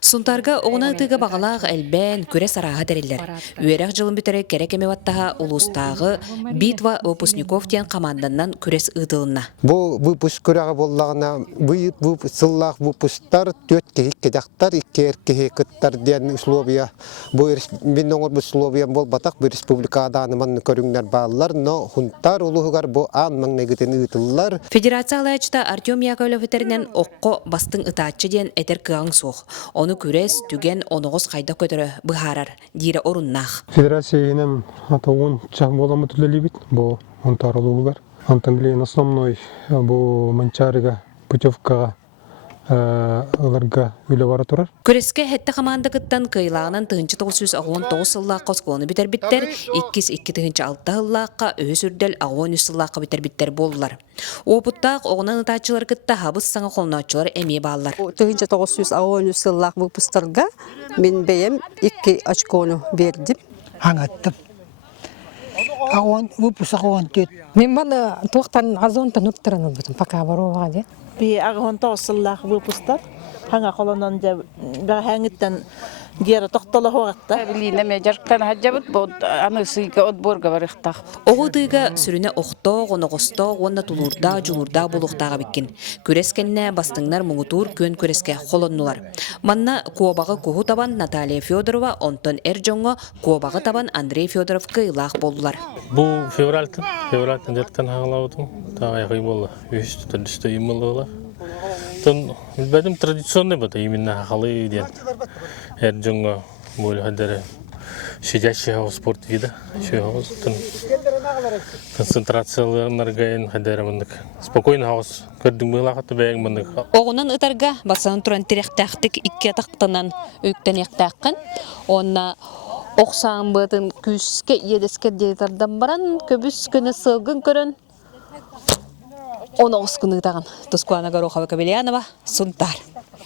Сунтарга оғына тыға бағалақ әлбән көре сараға дәрелер. Үйерек жылын бітірі керек емеваттаға ұлыстағы битва выпускников тен команданнан көрес ұдылына. Бұл выпуск көріға болағына сыллақ выпусктар төт кехек кедақтар, иккер кехекіттар ден условия. Мен оңыр бұл условия бол батақ бұл республикада аныман көріңдер бағылар, но хунтар ұлығығар бұл анмаң негітен ұтылылар. Федерация алайчыта Артем Яковлев етерінен оққо бастың ұтатчы ден әтер кыған соқ. Оны көрес түген оноғыз қайда көтірі бұхарар, дейірі орыннақ. Федерация енем атауын чақ боламы түлелі бит, бұл хунтар ұлығығар. Антанглейн основной бұл манчарыға путевкаға ыларга үлі бара тұрар. Көреске хетті команда кыттан кыйлағынан 1919 сыллаққа осқуаны бітер біттер, 2-2-6 сыллаққа өз үрдел 13 сыллаққа бітер біттер болылар. Опыттақ оғынан ұтатчылар кытта хабыз саңа қолынатчылар әме балылар. 1913 сыллақ выпустарға мен бәйім 2 очконы бердім. Аңаттым. Ағуан, выпуск ағуан тет. Мен баны тоқтан азонтан ұттыраны бұтым, пока баруға де. Би ағуан тоғысыллақ выпустар. Хаңа қолынан бәр хәңіттен гері тоқталы хоғатта. Білейіне ме жарықтан хаджабыт, аны сүйге отборға барықтақ. Оғы дыйға сүріне оқтоқ, оноғыстоқ, онна тулурда, жулурда болуқтаға біккен. Көрескенне бастыңнар мұңытур көн көреске қолоннулар. Манна куобағы куху табан Наталья Федорова, онтон әржоңға куобағы табан Андрей Федоров кыйлақ болдылар. Бұл февральтын жарықтан ағылауытым. Аяғы болды, өшті түрдісті емілі Бәдім традиционный бұд, именно халы ден. Әр жоңға бөлі қадары шедящий хау спорт вида. Концентрацияларынар ғайын қадары бұндық. Спокойный хаус көрдің бұла қаты бәйін бұндық. Оғынан ұтарға басынан тұран теректәқтік 2 тақтынан өктен ектәққан. Онна оқсан бұдың күске едеске дейдерден баран, көбіс күні сылғын көрін. Оны осқыны тағын. Тускуана Горохова Кабельянова, Сунтар.